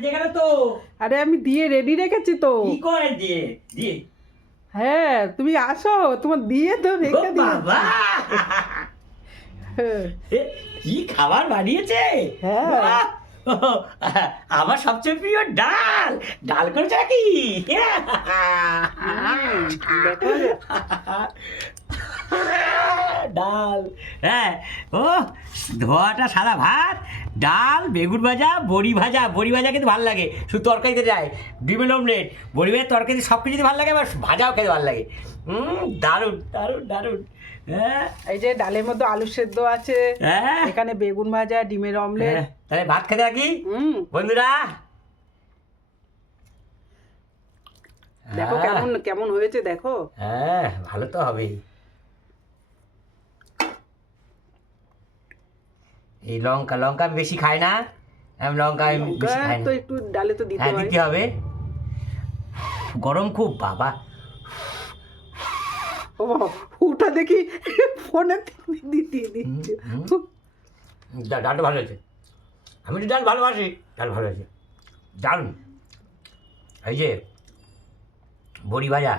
বেজে গেল তো। আরে আমি দিয়ে রেডি রেখেছি তো। কি করে দিয়ে দিয়ে? হ্যাঁ তুমি আসো, তোমার দিয়ে তো ও রেখে দিয়েছি। বাবা, হ্যাঁ। এ, কি খাবার বানিয়েছে! হ্যাঁ। বাহ! আমার সবচেয়ে প্রিয় ডাল। ডাল করেছে নাকি? দেখো ডাল, হ্যাঁ। ও, ধোয়াটা সাদা ভাত, ডাল, বেগুন ভাজা, বড়ি ভাজা। বড়ি ভাজা কিন্তু ভালো লাগে, শুধু তরকারিতে যায়। ডিমের অমলেট, বড়ি ভাজা, তরকারি সব কিছুতে ভালো লাগে, আবার ভাজাও খেতে ভালো লাগে। দারুণ দারুণ দারুণ। হ্যাঁ এই যে ডালের মধ্যে আলু সেদ্ধ আছে, হ্যাঁ এখানে বেগুন ভাজা, ডিমের অমলেট। হ্যাঁ, তাহলে ভাত খেতে থাকি হুম। বন্ধুরা। দেখো কেমন কেমন হয়েছে দেখো। হ্যাঁ, ভালো তো হবেই। এই লঙ্কা লঙ্কা আমি বেশি খাই না, আমি লঙ্কা আমি লঙ্কা বেশি খাই না। তো একটু ডালে তো দিতে হ্যাঁ, হয়। দিতে হবে। গরম খুব বাবা। ও বাবা, ওটা দেখি ফোনে দিয়ে দিচ্ছে। ডালটা ভালো হয়েছে, আমি তো ডাল ভালোবাসি। ডাল ভালো হয়েছে, দারুণ। এই যে বড়ি ভাজা,